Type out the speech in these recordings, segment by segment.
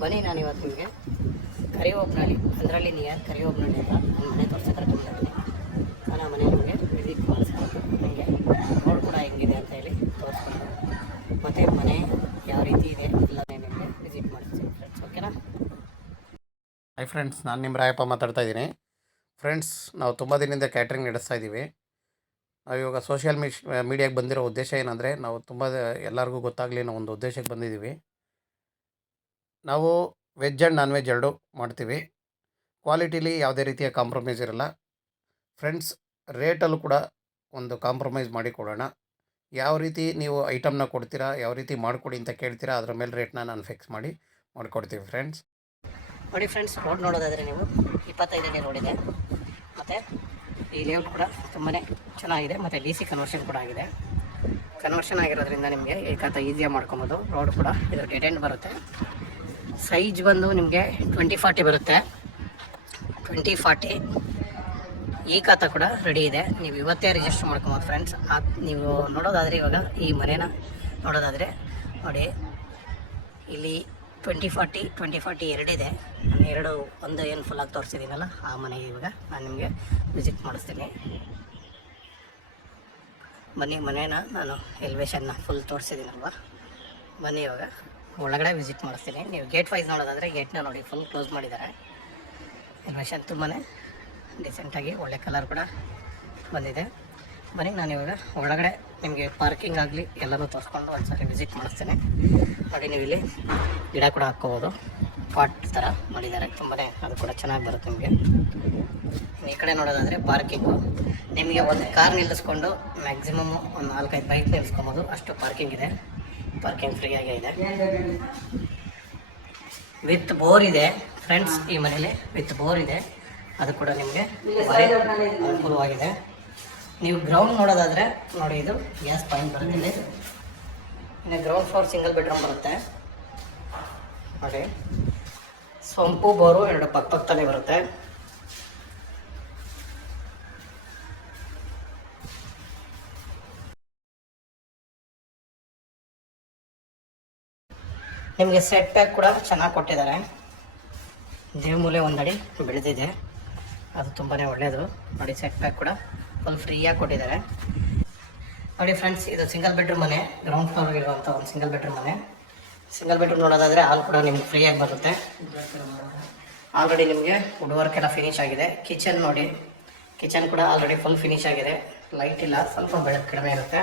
ಬನ್ನಿ ನಾನು ಇವತ್ತು ನಿಮಗೆ ಕರಿಯೋಬ್ನಳ್ಳಿ ಅದರಲ್ಲಿ ನಿಯರ್ ಕರಿಯೋಬ್ನಳ್ಳಿ ಅಂತ ನನ್ನ ಮನೆ ತೋರಿಸೋಕೆ ಕರ್ಕೊಂಡಿದ್ದೀನಿ. ನಾನು ಆ ಮನೆ ನಿಮಗೆ ವಿಸಿಟ್ ಮಾಡಿಸ್ಕೊಂಡು ನನಗೆ ರೋಡ್ ಕೂಡ ಹೆಂಗಿದೆ ಅಂತ ಹೇಳಿ ತೋರಿಸ್ಕೊಂಡು ಮತ್ತು ಮನೆ ಯಾವ ರೀತಿ ಇದೆ ಎಲ್ಲನೇ ನಿಮಗೆ ವಿಸಿಟ್ ಮಾಡಿಸ್ತೀನಿ ಫ್ರೆಂಡ್ಸ್. ಓಕೆನಾ? ಹಾಯ್ ಫ್ರೆಂಡ್ಸ್, ನಾನು ನಿಮ್ಮ ರಾಯಪ್ಪ ಮಾತಾಡ್ತಾ ಇದ್ದೀನಿ. ಫ್ರೆಂಡ್ಸ್, ನಾವು ತುಂಬ ದಿನದಿಂದ ಕ್ಯಾಟ್ರಿಂಗ್ ನಡೆಸ್ತಾ ಇದ್ದೀವಿ. ನಾವು ಇವಾಗ ಸೋಷಿಯಲ್ ಮೀಡಿಯಾಗೆ ಬಂದಿರೋ ಉದ್ದೇಶ ಏನಂದರೆ, ನಾವು ತುಂಬ ಎಲ್ಲರಿಗೂ ಗೊತ್ತಾಗಲಿ ಅನ್ನೋ ಒಂದು ಉದ್ದೇಶಕ್ಕೆ ಬಂದಿದ್ದೀವಿ. ನಾವು ವೆಜ್ ಆ್ಯಂಡ್ ನಾನ್ ವೆಜ್ ಎರಡೂ ಮಾಡ್ತೀವಿ. ಕ್ವಾಲಿಟಿಲಿ ಯಾವುದೇ ರೀತಿಯ ಕಾಂಪ್ರಮೈಸ್ ಇರಲ್ಲ ಫ್ರೆಂಡ್ಸ್. ರೇಟಲ್ಲೂ ಕೂಡ ಒಂದು ಕಾಂಪ್ರಮೈಸ್ ಮಾಡಿ ಕೊಡೋಣ. ಯಾವ ರೀತಿ ನೀವು ಐಟಮ್ನ ಕೊಡ್ತೀರಾ, ಯಾವ ರೀತಿ ಮಾಡಿಕೊಡಿ ಅಂತ ಕೇಳ್ತೀರಾ, ಅದರ ಮೇಲೆ ರೇಟ್ನ ನಾನು ಫಿಕ್ಸ್ ಮಾಡಿ ಮಾಡಿಕೊಡ್ತೀವಿ ಫ್ರೆಂಡ್ಸ್. ನೋಡಿ ಫ್ರೆಂಡ್ಸ್, ರೋಡ್ ನೋಡೋದಾದರೆ ನೀವು 25 ಅಡಿ ರೋಡ್ ಇದೆ. ಮತ್ತು ಈ ಲೇಔಟ್ ಕೂಡ ತುಂಬಾ ಚೆನ್ನಾಗಿದೆ ಮತ್ತು DC ಕನ್ವರ್ಷನ್ ಕೂಡ ಆಗಿದೆ. ಕನ್ವರ್ಷನ್ ಆಗಿರೋದ್ರಿಂದ ನಿಮಗೆ ಏಕಾತ ಈಸಿಯಾಗಿ ಮಾಡ್ಕೊಬೋದು. ರೋಡ್ ಕೂಡ ಇದು ಡೆಡ್ ಎಂಡ್ ಬರುತ್ತೆ. ಸೈಜ್ ಬಂದು ನಿಮಗೆ 20-40 ಬರುತ್ತೆ. 20-40 ಈ ಖಾತ ಕೂಡ ರೆಡಿ ಇದೆ. ನೀವು ಇವತ್ತೇ ರಿಜಿಸ್ಟರ್ ಮಾಡ್ಕೊಬೋದು ಫ್ರೆಂಡ್ಸ್. ನೀವು ನೋಡೋದಾದರೆ ಇವಾಗ ಈ ಮನೇನ ನೋಡೋದಾದರೆ ನೋಡಿ, ಇಲ್ಲಿ 20-40 ಎರಡಿದೆ. ನಾನು ಒಂದು ಏನು ಫುಲ್ಲಾಗಿ ತೋರಿಸಿದ್ದೀನಲ್ಲ ಆ ಮನೆಗೆ ಇವಾಗ ನಾನು ನಿಮಗೆ ವಿಸಿಟ್ ಮಾಡಿಸ್ತೀನಿ. ಬನ್ನಿ, ಮನೇನ ನಾನು ಎಲಿವೇಶನ್ನ ಫುಲ್ ತೋರಿಸಿದ್ದೀನಲ್ವ. ಬನ್ನಿ ಇವಾಗ ಒಳಗಡೆ ವಿಸಿಟ್ ಮಾಡಿಸ್ತೀನಿ. ನೀವು ಗೇಟ್ ವೈಸ್ ನೋಡೋದಾದರೆ ಗೇಟ್ನ ನೋಡಿ ಫುಲ್ ಕ್ಲೋಸ್ ಮಾಡಿದ್ದಾರೆ. ಎಲಿವೇಶನ್ ತುಂಬಾ ಡಿಸೆಂಟಾಗಿ ಒಳ್ಳೆ ಕಲರ್ ಕೂಡ ಬಂದಿದೆ. ಬನ್ನಿ ನಾನು ಇವಾಗ ಒಳಗಡೆ ನಿಮಗೆ ಪಾರ್ಕಿಂಗ್ ಆಗಲಿ ಎಲ್ಲನೂ ತೋರಿಸ್ಕೊಂಡು ಒಂದ್ಸರಿ ವಿಸಿಟ್ ಮಾಡಿಸ್ತೇನೆ. ನೋಡಿ, ನೀವು ಇಲ್ಲಿ ಗಿಡ ಕೂಡ ಹಾಕ್ಕೋಬೋದು. ಪಾಟ್ ಥರ ಮಾಡಿದ್ದಾರೆ, ತುಂಬಾ ಅದು ಕೂಡ ಚೆನ್ನಾಗಿ ಬರುತ್ತೆ ನಿಮಗೆ. ಈ ಕಡೆ ನೋಡೋದಾದರೆ ಪಾರ್ಕಿಂಗು ನಿಮಗೆ ಒಂದು ಕಾರ್ ನಿಲ್ಲಿಸ್ಕೊಂಡು ಮ್ಯಾಕ್ಸಿಮಮ್ ಒಂದು 4-5 ಬೈಕ್ ನಿಲ್ಲಿಸ್ಕೊಬೋದು, ಅಷ್ಟು ಪಾರ್ಕಿಂಗ್ ಇದೆ. ಪಾರ್ಕಿಂಗ್ ಫ್ರೀಯಾಗೇ ಇದೆ. ವಿತ್ ಬೋರ್ ಇದೆ ಫ್ರೆಂಡ್ಸ್. ಈ ಮನೇಲಿ ವಿತ್ ಬೋರ್ ಇದೆ, ಅದು ಕೂಡ ನಿಮಗೆ ಅನುಕೂಲವಾಗಿದೆ. ನೀವು ಗ್ರೌಂಡ್ ನೋಡೋದಾದರೆ ನೋಡಿ, ಇದು ಗ್ಯಾಸ್ ಪಾಯಿಂಟ್ ಬರುತ್ತೆ. ಇನ್ನು ಗ್ರೌಂಡ್ ಫ್ಲೋರ್ ಸಿಂಗಲ್ ಬೆಡ್ರೂಮ್ ಬರುತ್ತೆ ನೋಡಿ. ಸೊಂಪು ಬೋರು ಎರಡು ಪಕ್ಕದಲ್ಲೇ ಬರುತ್ತೆ. ನಿಮಗೆ ಸೆಟ್ ಬ್ಯಾಕ್ ಕೂಡ ಚೆನ್ನಾಗಿ ಕೊಟ್ಟಿದ್ದಾರೆ. ದೇವಮೂಲೆ ಒಂದಡಿ ಬೆಳೆದಿದೆ, ಅದು ತುಂಬಾ ಒಳ್ಳೆಯದು ನೋಡಿ. ಸೆಟ್ ಬ್ಯಾಕ್ ಕೂಡ ಫುಲ್ ಫ್ರೀಯಾಗಿ ಕೊಟ್ಟಿದ್ದಾರೆ ನೋಡಿ ಫ್ರೆಂಡ್ಸ್. ಇದು ಸಿಂಗಲ್ ಬೆಡ್ರೂಮ್ ಮನೆ, ಗ್ರೌಂಡ್ ಫ್ಲೋರ್ ಇರುವಂಥ ಒಂದು ಸಿಂಗಲ್ ಬೆಡ್ರೂಮ್ ಮನೆ. ಸಿಂಗಲ್ ಬೆಡ್ರೂಮ್ ನೋಡೋದಾದರೆ ಹಾಲ್ ಕೂಡ ನಿಮ್ಗೆ ಫ್ರೀಯಾಗಿ ಬರುತ್ತೆ. ಆಲ್ರೆಡಿ ನಿಮಗೆ ವುಡ್ ವರ್ಕ್ ಎಲ್ಲ ಫಿನಿಶ್ ಆಗಿದೆ. ಕಿಚನ್ ನೋಡಿ, ಕಿಚನ್ ಕೂಡ ಆಲ್ರೆಡಿ ಫುಲ್ ಫಿನಿಶ್ ಆಗಿದೆ. ಲೈಟ್ ಇಲ್ಲ, ಸ್ವಲ್ಪ ಬೆಳಕು ಕಡಿಮೆ ಇರುತ್ತೆ.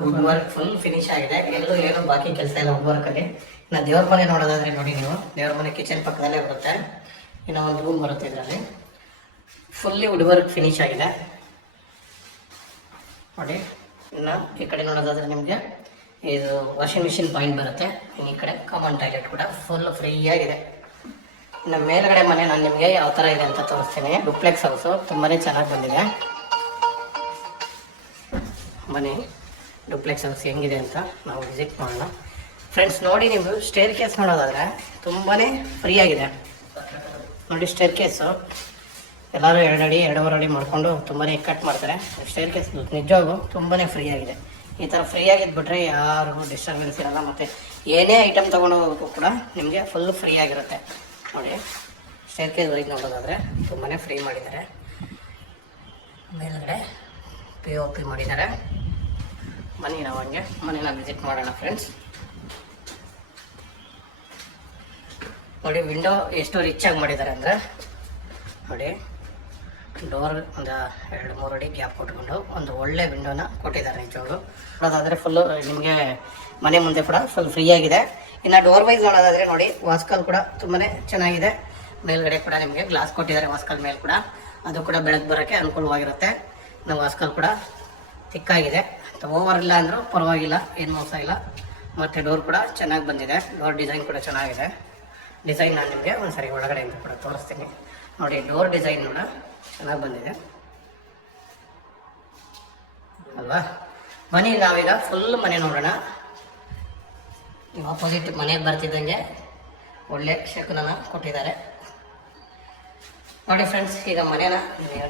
ವುಡ್ ವರ್ಕ್ ಫುಲ್ ಫಿನಿಶ್ ಆಗಿದೆ. ಎಲ್ಲೂ ಏನು ಬಾಕಿ ಕೆಲಸ ಇಲ್ಲ ವುಡ್ ವರ್ಕಲ್ಲಿ. ಇನ್ನು ದೇವ್ರ ಮನೆ ನೋಡೋದಾದರೆ ನೋಡಿ, ನೀವು ದೇವ್ರ ಮನೆ ಕಿಚನ್ ಪಕ್ಕದಲ್ಲೇ ಬರುತ್ತೆ. ಇನ್ನು ಒಂದು ರೂಮ್ ಬರುತ್ತೆ ಇದರಲ್ಲಿ. ಫುಲ್ಲಿ ವುಡ್ ವರ್ಕ್ ಫಿನಿಶ್ ಆಗಿದೆ ನೋಡಿ. ಇನ್ನು ಈ ಕಡೆ ನೋಡೋದಾದರೆ ನಿಮಗೆ ಇದು ವಾಷಿಂಗ್ ಮಿಷಿನ್ ಪಾಯಿಂಟ್ ಬರುತ್ತೆ. ಇನ್ನು ಈ ಕಡೆ ಕಾಮನ್ ಟಾಯ್ಲೆಟ್ ಕೂಡ ಫುಲ್ ಫ್ರೀಯಾಗಿದೆ. ಇನ್ನು ಮೇಲ್ಗಡೆ ಮನೆ ನಾನು ನಿಮಗೆ ಯಾವ ಥರ ಇದೆ ಅಂತ ತೋರಿಸ್ತೀನಿ. ಡುಪ್ಲೆಕ್ಸ್ ಹೌಸು ತುಂಬಾ ಚೆನ್ನಾಗಿ ಬಂದಿದೆ. ಮನೆ ಡುಪ್ಲೆಕ್ಸ್ ಹೌಸ್ ಹೆಂಗಿದೆ ಅಂತ ನಾವು ವಿಸಿಟ್ ಮಾಡೋಣ ಫ್ರೆಂಡ್ಸ್. ನೋಡಿ, ನೀವು ಸ್ಟೇರ್ ಕೇಸ್ ನೋಡೋದಾದರೆ ತುಂಬಾ ಫ್ರೀಯಾಗಿದೆ ನೋಡಿ. ಸ್ಟೇರ್ ಕೇಸು ಎಲ್ಲರೂ 2 ಅಡಿ 2.5 ಅಡಿ ಮಾಡಿಕೊಂಡು ತುಂಬಾ ಕಟ್ ಮಾಡ್ತಾರೆ. ಸ್ಟೇರ್ ಕೇಸ್ ನಿಜವಾಗೂ ತುಂಬಾ ಫ್ರೀಯಾಗಿದೆ. ಈ ಥರ ಫ್ರೀಯಾಗಿದ್ಬಿಟ್ರೆ ಯಾರು ಡಿಸ್ಟರ್ಬೆನ್ಸ್ ಇರಲ್ಲ. ಮತ್ತು ಏನೇ ಐಟಮ್ ತೊಗೊಂಡು ಹೋಗೋಕ್ಕೂ ಕೂಡ ನಿಮಗೆ ಫುಲ್ ಫ್ರೀಯಾಗಿರುತ್ತೆ ನೋಡಿ. ಸ್ಟೇರ್ ಕೇಸ್ವರೆಗೆ ನೋಡೋದಾದರೆ ತುಂಬಾ ಫ್ರೀ ಮಾಡಿದ್ದಾರೆ. ಮೇಲ್ಗಡೆ POP ಮಾಡಿದ್ದಾರೆ. ಬನ್ನಿ ನಾವು ಹಂಗೆ ಮನೇನ ವಿಸಿಟ್ ಮಾಡೋಣ ಫ್ರೆಂಡ್ಸ್. ನೋಡಿ, ವಿಂಡೋ ಎಷ್ಟು ರಿಚಾಗಿ ಮಾಡಿದ್ದಾರೆ ಅಂದರೆ ನೋಡಿ, ಡೋರ್ ಒಂದು 2-3 ಅಡಿ ಗ್ಯಾಪ್ ಕೊಟ್ಕೊಂಡು ಒಂದು ಒಳ್ಳೆ ವಿಂಡೋನ ಕೊಟ್ಟಿದ್ದಾರೆ ನಿಜವಾಗ್ಲು. ನೋಡೋದಾದರೆ ಫುಲ್ಲು ನಿಮಗೆ ಮನೆ ಮುಂದೆ ಕೂಡ ಫುಲ್ ಫ್ರೀಯಾಗಿದೆ. ಇನ್ನು ಡೋರ್ ವೈಸ್ ನೋಡೋದಾದರೆ ನೋಡಿ, ವಾಸ್ಕಲ್ ಕೂಡ ತುಂಬಾ ಚೆನ್ನಾಗಿದೆ. ಮೇಲ್ಗಡೆ ಕೂಡ ನಿಮಗೆ ಗ್ಲಾಸ್ ಕೊಟ್ಟಿದ್ದಾರೆ ವಾಸ್ಕಲ್ ಮೇಲೆ ಕೂಡ, ಅದು ಕೂಡ ಬೆಳಕು ಬರೋಕ್ಕೆ ಅನುಕೂಲವಾಗಿರುತ್ತೆ. ಇನ್ನು ವಾಸ್ಕಲ್ ಕೂಡ ತಿಕ್ಕಾಗಿದೆ, ಓವರ್ ಇಲ್ಲ ಅಂದರೂ ಪರವಾಗಿಲ್ಲ, ಏನು ಮೋಸ ಇಲ್ಲ. ಮತ್ತು ಡೋರ್ ಕೂಡ ಚೆನ್ನಾಗಿ ಬಂದಿದೆ. ಡೋರ್ ಡಿಸೈನ್ ಕೂಡ ಚೆನ್ನಾಗಿದೆ. ಡಿಸೈನ್ ನಾನು ನಿಮಗೆ ಒಂದ್ಸರಿ ಒಳಗಡೆಯಿಂದ ಕೂಡ ತೋರಿಸ್ತೀನಿ ನೋಡಿ. ಡೋರ್ ಡಿಸೈನ್ ಕೂಡ ಚೆನ್ನಾಗಿ ಬಂದಿದೆ ಅಲ್ವಾ. ಬನ್ನಿ ನಾವೀಗ ಫುಲ್ ಮನೆ ನೋಡೋಣ. ಆಪೋಸಿಟ್ ಮನೆಗೆ ಬರ್ತಿದ್ದಂಗೆ ಒಳ್ಳೆ ಶಕುನನ ಕೊಟ್ಟಿದ್ದಾರೆ ನೋಡಿ ಫ್ರೆಂಡ್ಸ್. ಈಗ ಮನೇನ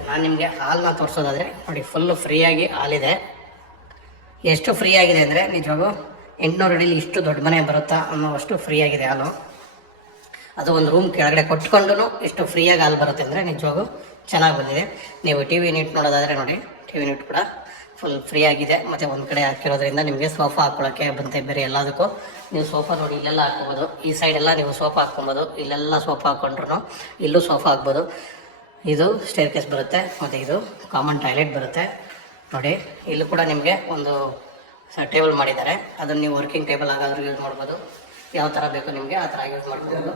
ನಾನು ನಿಮಗೆ ಹಾಲ್ನ ತೋರಿಸೋದಾದರೆ ನೋಡಿ, ಫುಲ್ಲು ಫ್ರೀಯಾಗಿ ಹಾಲಿದೆ. ಎಷ್ಟು ಫ್ರೀ ಆಗಿದೆ ಅಂದರೆ ನಿಜವಾಗೂ 800 ಅಡಿಲಿ ಇಷ್ಟು ದೊಡ್ಡ ಮನೆ ಬರುತ್ತಾ ಅನ್ನೋವಷ್ಟು ಫ್ರೀ ಆಗಿದೆ ಹಾಲು. ಅದು ಒಂದು ರೂಮ್ ಕೆಳಗಡೆ ಕೊಟ್ಕೊಂಡು ಇಷ್ಟು ಫ್ರೀಯಾಗಿ ಹಾಲು ಬರುತ್ತೆ ಅಂದರೆ ನಿಜವಾಗೂ ಚೆನ್ನಾಗಿ ಬಂದಿದೆ. ನೀವು ಟಿ ವಿ ಯೂನಿಟ್ ನೋಡೋದಾದರೆ ನೋಡಿ, ಟಿ ವಿ ಯೂನಿಟ್ ಕೂಡ ಫುಲ್ ಫ್ರೀ ಆಗಿದೆ. ಮತ್ತು ಒಂದು ಕಡೆ ಹಾಕಿರೋದ್ರಿಂದ ನಿಮಗೆ ಸೋಫಾ ಹಾಕ್ಕೊಳ್ಳೋಕ್ಕೆ ಬಂತೆ, ಬೇರೆ ಎಲ್ಲದಕ್ಕೂ ನೀವು ಸೋಫಾ ನೋಡಿ ಇಲ್ಲೆಲ್ಲ ಹಾಕ್ಕೊಬೋದು. ಈ ಸೈಡೆಲ್ಲ ನೀವು ಸೋಫಾ ಹಾಕ್ಕೊಬೋದು, ಇಲ್ಲೆಲ್ಲ ಸೋಫಾ ಹಾಕ್ಕೊಂಡ್ರು ಇಲ್ಲೂ ಸೋಫಾ ಹಾಕ್ಬೋದು. ಇದು ಸ್ಟೇರ್ ಕೇಸ್ ಬರುತ್ತೆ, ಮತ್ತು ಇದು ಕಾಮನ್ ಟಾಯ್ಲೆಟ್ ಬರುತ್ತೆ ನೋಡಿ. ಇಲ್ಲೂ ಕೂಡ ನಿಮಗೆ ಒಂದು ಟೇಬಲ್ ಮಾಡಿದ್ದಾರೆ, ಅದನ್ನು ನೀವು ವರ್ಕಿಂಗ್ ಟೇಬಲ್ ಆಗಾದರೂ ಯೂಸ್ ಮಾಡ್ಬೋದು. ಯಾವ ಥರ ಬೇಕು ನಿಮಗೆ ಆ ಥರ ಯೂಸ್ ಮಾಡ್ಬೋದು.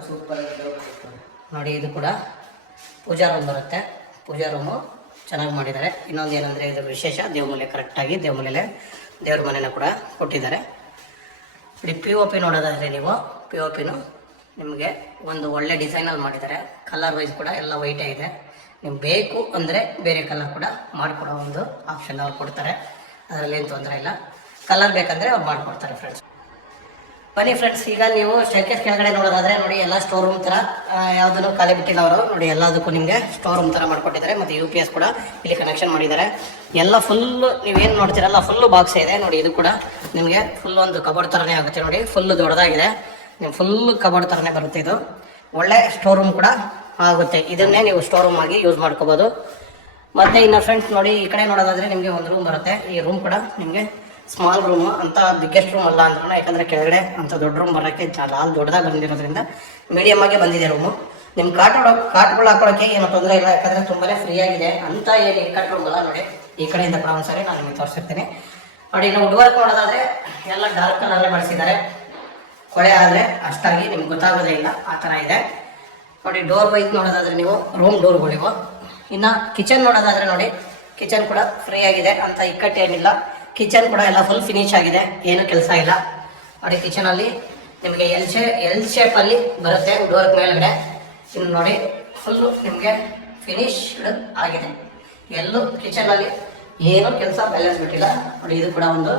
ನೋಡಿ ಇದು ಕೂಡ ಪೂಜಾ ರೂಮ್ ಬರುತ್ತೆ, ಪೂಜಾ ರೂಮು ಚೆನ್ನಾಗಿ ಮಾಡಿದ್ದಾರೆ. ಇನ್ನೊಂದು ಏನಂದರೆ ಇದು ವಿಶೇಷ, ದೇವ್ಮೂಲೆ ಕರೆಕ್ಟಾಗಿ ದೇವ್ಮೂಲೆಯಲ್ಲೇ ದೇವ್ರ ಮನೆನ ಕೂಡ ಕೊಟ್ಟಿದ್ದಾರೆ. ಇಲ್ಲಿ ಪಿ ಒ ಪಿ ನೋಡೋದಾದರೆ ನೀವು ಪಿ ಒ ಪಿನೂ ನಿಮಗೆ ಒಂದು ಒಳ್ಳೆ ಡಿಸೈನಲ್ಲಿ ಮಾಡಿದ್ದಾರೆ. ಕಲರ್ ವೈಸ್ ಕೂಡ ಎಲ್ಲ ವೈಟೇ ಇದೆ. ನಿಮ್ಗೆ ಬೇಕು ಅಂದರೆ ಬೇರೆ ಕಲರ್ ಕೂಡ ಮಾಡಿಕೊಡೋ ಒಂದು ಆಪ್ಷನ್ ಅವ್ರು ಕೊಡ್ತಾರೆ, ಅದರಲ್ಲೇನು ತೊಂದರೆ ಇಲ್ಲ. ಕಲರ್ ಬೇಕಂದರೆ ಅವ್ರು ಮಾಡಿಕೊಡ್ತಾರೆ ಫ್ರೆಂಡ್ಸ್. ಬನ್ನಿ ಫ್ರೆಂಡ್ಸ್, ಈಗ ನೀವು ಸ್ಟೇರ್ಕೇಸ್ ಕೆಳಗಡೆ ನೋಡೋದಾದ್ರೆ ನೋಡಿ ಎಲ್ಲ ಸ್ಟೋರ್ ರೂಮ್ ಥರ, ಯಾವುದನ್ನು ಖಾಲಿ ಬಿಟ್ಟಿಲ್ಲ ಅವರು ನೋಡಿ. ಎಲ್ಲದಕ್ಕೂ ನಿಮಗೆ ಸ್ಟೋರ್ ರೂಮ್ ಥರ ಮಾಡಿಕೊಟ್ಟಿದ್ದಾರೆ. ಮತ್ತು UPS ಕೂಡ ಇಲ್ಲಿ ಕನೆಕ್ಷನ್ ಮಾಡಿದ್ದಾರೆ. ಎಲ್ಲ ಫುಲ್ಲು ನೀವೇನು ನೋಡ್ತೀರಲ್ಲ ಫುಲ್ಲು ಬಾಕ್ಸ್ ಇದೆ ನೋಡಿ. ಇದು ಕೂಡ ನಿಮಗೆ ಫುಲ್ ಒಂದು ಕಬೋರ್ಡ್ ಥರನೇ ಆಗುತ್ತೆ ನೋಡಿ, ಫುಲ್ಲು ದೊಡ್ಡದಾಗಿದೆ. ನೀವು ಫುಲ್ ಕಬೋರ್ಡ್ ಥರನೇ ಬರುತ್ತೆ. ಇದು ಒಳ್ಳೆ ಸ್ಟೋರ್ ರೂಮ್ ಕೂಡ ಆಗುತ್ತೆ. ಇದನ್ನೇ ನೀವು ಸ್ಟೋರ್ ರೂಮ್ ಆಗಿ ಯೂಸ್ ಮಾಡ್ಕೋಬೋದು. ಮತ್ತು ಇನ್ನು ಫ್ರೆಂಡ್ಸ್ ನೋಡಿ, ಈ ಕಡೆ ನೋಡೋದಾದರೆ ನಿಮಗೆ ಒಂದು ರೂಮ್ ಬರುತ್ತೆ. ಈ ರೂಮ್ ಕೂಡ ನಿಮಗೆ ಸ್ಮಾಲ್ ರೂಮು ಅಂತ, ಬಿಗ್ಗೆಸ್ಟ್ ರೂಮ್ ಅಲ್ಲ ಅಂದ್ರೂ, ಯಾಕಂದರೆ ಕೆಳಗಡೆ ಅಂತ ದೊಡ್ಡ ರೂಮ್ ಬರೋಕ್ಕೆ ಹಾಲು ದೊಡ್ಡದಾಗಿ ಬಂದಿರೋದ್ರಿಂದ ಮೀಡಿಯಮ್ ಆಗಿ ಬಂದಿದೆ ರೂಮು. ನಿಮ್ಮ ಕಾಟ್ಗಳು ಹಾಕೊಳ್ಳೋಕ್ಕೆ ಏನೋ ತೊಂದರೆ ಇಲ್ಲ, ಯಾಕಂದರೆ ತುಂಬಾ ಫ್ರೀ ಆಗಿದೆ ಅಂತ. ಏನು ಇಕ್ಕಟ್ಟು ರೂಮ್ ಅಲ್ಲ ನೋಡಿ. ಈ ಕಡೆಯಿಂದ ಕೂಡ ಒಂದ್ಸರಿ ನಾನು ನಿಮಗೆ ತೋರಿಸಿರ್ತೀನಿ ನೋಡಿ. ಇನ್ನು ವುಡ್ ವರ್ಕ್ ನೋಡೋದಾದರೆ ಎಲ್ಲ ಡಾರ್ಕ್ ಕಲರಲ್ಲೇ ಬಳಸಿದ್ದಾರೆ. ಕೊಳೆ ಆದರೆ ಅಷ್ಟಾಗಿ ನಿಮ್ಗೆ ಗೊತ್ತಾಗೋದೇ ಇಲ್ಲ, ಆ ಥರ ಇದೆ ನೋಡಿ. ಡೋರ್ ವೈಸ್ ನೋಡೋದಾದರೆ ನೀವು ರೂಮ್ ಡೋರ್ಗಳಿವು. ಇನ್ನು ಕಿಚನ್ ನೋಡೋದಾದರೆ ನೋಡಿ, ಕಿಚನ್ ಕೂಡ ಫ್ರೀ ಆಗಿದೆ ಅಂತ ಇಕ್ಕಟ್ಟೇನಿಲ್ಲ. ಕಿಚನ್ ಕೂಡ ಎಲ್ಲ ಫುಲ್ ಫಿನಿಶ್ ಆಗಿದೆ, ಏನು ಕೆಲಸ ಇಲ್ಲ ನೋಡಿ. ಕಿಚನಲ್ಲಿ ನಿಮಗೆ ಎಲ್ ಶೇಪಲ್ಲಿ ಬರುತ್ತೆ ವುಡ್ ವರ್ಕ್ ಮೇಲ್ಗಡೆ. ಇನ್ನು ನೋಡಿ ಫುಲ್ಲು ನಿಮಗೆ ಫಿನಿಶ್ಡ್ ಆಗಿದೆ. ಎಲ್ಲೂ ಕಿಚನಲ್ಲಿ ಏನೂ ಕೆಲಸ ಬ್ಯಾಲೆನ್ಸ್ ಬಿಟ್ಟಿಲ್ಲ ನೋಡಿ. ಇದು ಕೂಡ ಒಂದು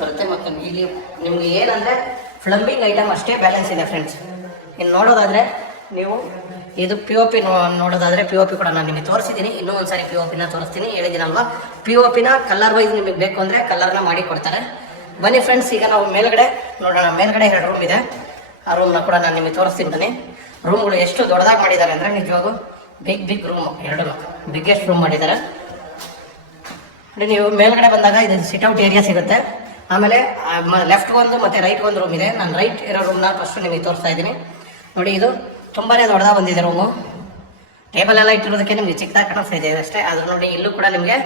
ಬರುತ್ತೆ. ಮತ್ತು ಇಲ್ಲಿ ನಿಮಗೆ ಏನಂದರೆ ಪ್ಲಂಬಿಂಗ್ ಐಟಮ್ ಅಷ್ಟೇ ಬ್ಯಾಲೆನ್ಸ್ ಇದೆ ಫ್ರೆಂಡ್ಸ್. ಇನ್ನು ನೋಡೋದಾದರೆ ನೀವು ಇದು ಪಿ ಒ ಪಿ ನೋಡೋದಾದರೆ ಪಿ ಒ ಪಿ ಕೂಡ ನಾನು ನಿಮಗೆ ತೋರಿಸಿದ್ದೀನಿ. ಇನ್ನೂ ಒಂದು ಸಾರಿ ಪಿ ಒ ಪಿನ ತೋರಿಸ್ತೀನಿ, ಹೇಳಿದ್ದೀನಲ್ವಾ. ಪಿ ಒ ಪಿನ ಕಲರ್ ವೈಸ್ ನಿಮಗೆ ಬೇಕು ಅಂದರೆ ಕಲರ್ನ ಮಾಡಿ ಕೊಡ್ತಾರೆ. ಬನ್ನಿ ಫ್ರೆಂಡ್ಸ್, ಈಗ ನಾವು ಮೇಲ್ಗಡೆ ನೋಡೋಣ. ಮೇಲ್ಗಡೆ 2 ರೂಮ್ ಇದೆ, ಆ ರೂಮ್ನ ಕೂಡ ನಾನು ನಿಮಗೆ ತೋರಿಸ್ತೀನಿ. ರೂಮ್ಗಳು ಎಷ್ಟು ದೊಡ್ಡದಾಗಿ ಮಾಡಿದ್ದಾರೆ ಅಂದರೆ ನಿಜವಾಗೂ ಬಿಗ್ ರೂಮ್, 2 ಬಿಗ್ಗೆಸ್ಟ್ ರೂಮ್ ಮಾಡಿದ್ದಾರೆ ನೋಡಿ. ನೀವು ಮೇಲ್ಗಡೆ ಬಂದಾಗ ಇದು ಸಿಟ್ಔಟ್ ಏರಿಯಾ ಸಿಗುತ್ತೆ. ಆಮೇಲೆ ಲೆಫ್ಟ್ ಒಂದು ಮತ್ತು ರೈಟ್ ಒಂದು ರೂಮ್ ಇದೆ. ನಾನು ರೈಟ್ ಇರೋ ರೂಮ್ನ ಫಸ್ಟ್ ನಿಮಗೆ ತೋರಿಸ್ತಾ ಇದ್ದೀನಿ ನೋಡಿ. ಇದು ತುಂಬಾ ದೊಡ್ಡದಾಗಿ ಬಂದಿದೆ ರೂಮು. ಟೇಬಲ್ ಎಲ್ಲ ಇಟ್ಟಿರೋದಕ್ಕೆ ನಿಮಗೆ ಚಿಕ್ಕದಾಗಿ ಕಾಣಿಸ್ತಾ ಇದೆ ಅಷ್ಟೇ. ಆದ್ರೂ ನೋಡಿ ಇಲ್ಲೂ ಕೂಡ ನಿಮಗೆ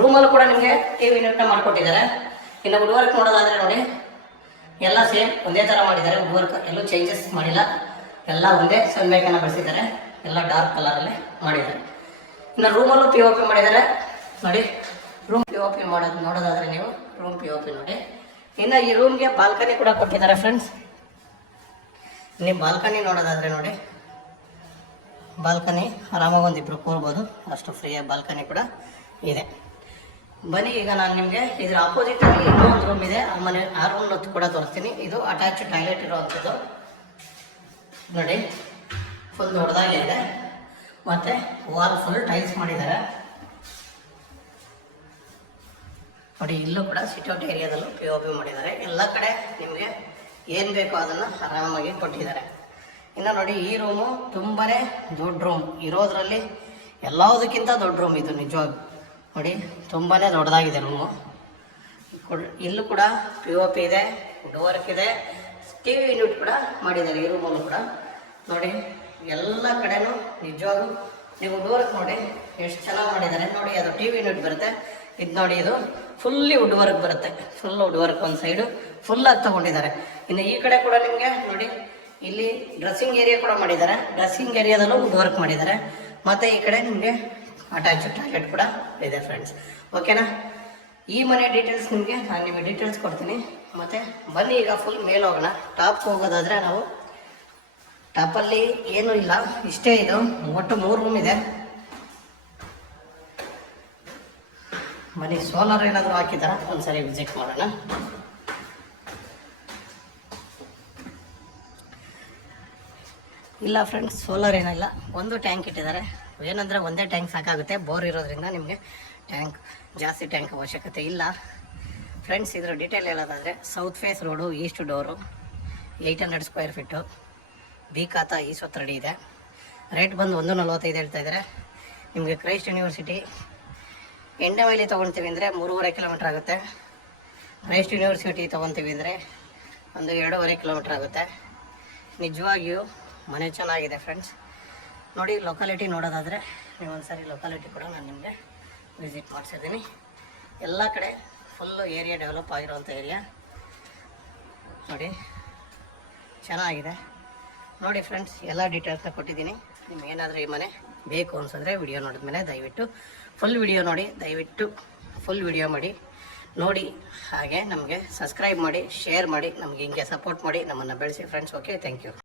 ರೂಮಲ್ಲೂ ಕೂಡ ನಿಮಗೆ TV ಯೂನಿಟ್ನ ಮಾಡಿಕೊಟ್ಟಿದ್ದಾರೆ. ಇನ್ನು ವುಡ್ ವರ್ಕ್ ನೋಡೋದಾದರೆ ನೋಡಿ ಎಲ್ಲ ಸೇಮ್ ಒಂದೇ ಥರ ಮಾಡಿದ್ದಾರೆ. ವುಡ್ ವರ್ಕ್ ಎಲ್ಲೂ ಚೇಂಜಸ್ ಮಾಡಿಲ್ಲ, ಎಲ್ಲ ಒಂದೇ ಸನ್ಮೇಕನ್ನು ಬಳಸಿದ್ದಾರೆ. ಎಲ್ಲ ಡಾರ್ಕ್ ಕಲರಲ್ಲೇ ಮಾಡಿದ್ದಾರೆ. ಇನ್ನು ರೂಮಲ್ಲೂ ಪಿ ಒ ಪಿ ಮಾಡಿದ್ದಾರೆ ನೋಡಿ. ರೂಮ್ ಪಿ ಒ ಪಿ ನೋಡೋದಾದರೆ ನೀವು ರೂಮ್ ಪಿ ಒ ಪಿ ನೋಡಿ. ಇನ್ನು ಈ ರೂಮ್ಗೆ ಬಾಲ್ಕನಿ ಕೂಡ ಕೊಟ್ಟಿದ್ದಾರೆ ಫ್ರೆಂಡ್ಸ್. ನೀವು ಬಾಲ್ಕನಿ ನೋಡೋದಾದರೆ ನೋಡಿ, ಬಾಲ್ಕನಿ ಆರಾಮಾಗಿ ಒಂದಿಬ್ಬರು ಕೂರ್ಬೋದು, ಅಷ್ಟು ಫ್ರೀಯಾಗಿ ಬಾಲ್ಕನಿ ಕೂಡ ಇದೆ. ಬನ್ನಿ, ಈಗ ನಾನು ನಿಮಗೆ ಇದ್ರ ಆಪೋಸಿಟಲ್ಲಿ ಇನ್ನೂ ಒಂದು ರೂಮ್ ಇದೆ, ಆ ರೂಮ್ ಕೂಡ ತೋರಿಸ್ತೀನಿ. ಇದು ಅಟ್ಯಾಚ್ ಟಾಯ್ಲೆಟ್ ಇರೋವಂಥದ್ದು ನೋಡಿ. ಫುಲ್ ದೊಡ್ಡದಾಗಿ ಇದೆ, ಮತ್ತು ವಾಲ್ ಫುಲ್ ಟೈಲ್ಸ್ ಮಾಡಿದ್ದಾರೆ ನೋಡಿ. ಇಲ್ಲೂ ಕೂಡ ಸಿಟ್ಔಟ್ ಏರಿಯಾದಲ್ಲೂ ಪಿ ಒ ಪಿ ಮಾಡಿದ್ದಾರೆ. ಎಲ್ಲ ಕಡೆ ನಿಮಗೆ ಏನು ಬೇಕೋ ಅದನ್ನು ಆರಾಮಾಗಿ ಕೊಟ್ಟಿದ್ದಾರೆ. ಇನ್ನು ನೋಡಿ, ಈ ರೂಮು ತುಂಬಾ ದೊಡ್ಡ ರೂಮ್ ಇರೋದ್ರಲ್ಲಿ ಎಲ್ಲದಕ್ಕಿಂತ ದೊಡ್ಡ ರೂಮ್ ಇದು ನಿಜವಾಗಿ ನೋಡಿ. ತುಂಬಾ ದೊಡ್ಡದಾಗಿದೆ ರೂಮು. ಇಲ್ಲೂ ಕೂಡ ಪಿ ಒ ಪಿ ಇದೆ, ವುಡ್ ವರ್ಕ್ ಇದೆ, TV ಯೂನಿಟ್ ಕೂಡ ಮಾಡಿದ್ದಾರೆ ಈ ರೂಮಲ್ಲೂ ಕೂಡ ನೋಡಿ. ಎಲ್ಲ ಕಡೆನೂ ನಿಜವಾಗೂ ನೀವು ವುಡ್ ವರ್ಕ್ ನೋಡಿ ಎಷ್ಟು ಚೆನ್ನಾಗಿ ಮಾಡಿದ್ದಾರೆ ನೋಡಿ. ಅದು TV ಯೂನಿಟ್ ಬರುತ್ತೆ. ಇದು ನೋಡಿ, ಇದು ಫುಲ್ಲಿ ವುಡ್ ವರ್ಕ್ ಬರುತ್ತೆ. ಫುಲ್ ವುಡ್ ವರ್ಕ್ ಒಂದು ಸೈಡು ಫುಲ್ಲಾಗಿ ತೊಗೊಂಡಿದ್ದಾರೆ. ಇನ್ನು ಈ ಕಡೆ ಕೂಡ ನಿಮಗೆ ನೋಡಿ, ಇಲ್ಲಿ ಡ್ರೆಸ್ಸಿಂಗ್ ಏರಿಯಾ ಕೂಡ ಮಾಡಿದ್ದಾರೆ. ಡ್ರೆಸ್ಸಿಂಗ್ ಏರಿಯಾದಲ್ಲೂ ವುಡ್ ವರ್ಕ್ ಮಾಡಿದ್ದಾರೆ. ಮತ್ತು ಈ ಕಡೆ ನಿಮಗೆ ಅಟ್ಯಾಚ್ ಟಾಯ್ಲೆಟ್ ಕೂಡ ಇದೆ ಫ್ರೆಂಡ್ಸ್. ಓಕೆನಾ? ಈ ಮನೆ ಡೀಟೇಲ್ಸ್ ನಾನು ನಿಮಗೆ ಡೀಟೇಲ್ಸ್ ಕೊಡ್ತೀನಿ. ಮತ್ತು ಬನ್ನಿ ಈಗ ಫುಲ್ ಮೇಲೆ ಹೋಗೋಣ. ಟಾಪ್ ಹೋಗೋದಾದರೆ ನಾವು ಟಾಪಲ್ಲಿ ಏನೂ ಇಲ್ಲ, ಇಷ್ಟೇ. ಇದು ಒಟ್ಟು 3 ರೂಮ್ ಇದೆ. ಬನ್ನಿ, ಸೋಲಾರ್ ಏನಾದರೂ ಹಾಕಿದಾರ ಒಂದ್ಸರಿ ವಿಸಿಟ್ ಮಾಡೋಣ. ಇಲ್ಲ ಫ್ರೆಂಡ್ಸ್, ಸೋಲಾರ್ ಏನಿಲ್ಲ, ಒಂದು ಟ್ಯಾಂಕ್ ಇಟ್ಟಿದ್ದಾರೆ. ಏನಂದರೆ ಒಂದೇ ಟ್ಯಾಂಕ್ ಸಾಕಾಗುತ್ತೆ, ಬೋರ್ ಇರೋದ್ರಿಂದ ನಿಮಗೆ ಜಾಸ್ತಿ ಟ್ಯಾಂಕ್ ಅವಶ್ಯಕತೆ ಇಲ್ಲ. ಫ್ರೆಂಡ್ಸ್ ಇದರ ಡೀಟೇಲ್ ಹೇಳೋದಾದರೆ south face road east door 800 square feet B khata 20 ಅಡಿ ಇದೆ. ರೇಟ್ ಬಂದು 1.45 ಹೇಳ್ತಾ ಇದ್ದಾರೆ. ನಿಮಗೆ ಕ್ರೈಸ್ಟ್ ಯೂನಿವರ್ಸಿಟಿ ಎಂಡಮೈಲಿ ತೊಗೊಳ್ತೀವಿ ಅಂದರೆ 3.5 ಕಿಲೋಮೀಟ್ರ್ ಆಗುತ್ತೆ. ಕ್ರೈಸ್ಟ್ ಯೂನಿವರ್ಸಿಟಿ ತೊಗೊತೀವಿ ಅಂದರೆ ಒಂದು 2.5 ಕಿಲೋಮೀಟ್ರ್ ಆಗುತ್ತೆ. ನಿಜವಾಗಿಯೂ ಮನೆ ಚೆನ್ನಾಗಿದೆ ಫ್ರೆಂಡ್ಸ್. ನೋಡಿ ಲೊಕಾಲಿಟಿ ನೋಡೋದಾದರೆ ನೀವು ಒಂದ್ಸರಿ ಲೊಕಾಲಿಟಿ ಕೂಡ ನಾನು ನಿಮಗೆ ವಿಸಿಟ್ ಮಾಡಿಸಿದ್ದೀನಿ. ಎಲ್ಲ ಕಡೆ ಫುಲ್ಲು ಏರಿಯಾ ಡೆವಲಪ್ ಆಗಿರೋವಂಥ ಏರಿಯಾ ನೋಡಿ, ಚೆನ್ನಾಗಿದೆ. ನೋಡಿ ಫ್ರೆಂಡ್ಸ್, ಎಲ್ಲ ಡೀಟೇಲ್ಸ್ನ ಕೊಟ್ಟಿದ್ದೀನಿ. ನಿಮ್ಗೇನಾದರೂ ಈ ಮನೆ ಬೇಕು ಅನ್ಸಿದ್ರೆ ವಿಡಿಯೋ ನೋಡಿದ್ಮೇಲೆ ದಯವಿಟ್ಟು ಫುಲ್ ವಿಡಿಯೋ ನೋಡಿ, ದಯವಿಟ್ಟು ಫುಲ್ ವಿಡಿಯೋ ನೋಡಿ. ಹಾಗೆ ನಮಗೆ ಸಬ್ಸ್ಕ್ರೈಬ್ ಮಾಡಿ, ಶೇರ್ ಮಾಡಿ, ನಮಗೆ ಹಿಂಗೆ ಸಪೋರ್ಟ್ ಮಾಡಿ, ನಮ್ಮನ್ನು ಬೆಳೆಸಿ ಫ್ರೆಂಡ್ಸ್. Okay, thank you.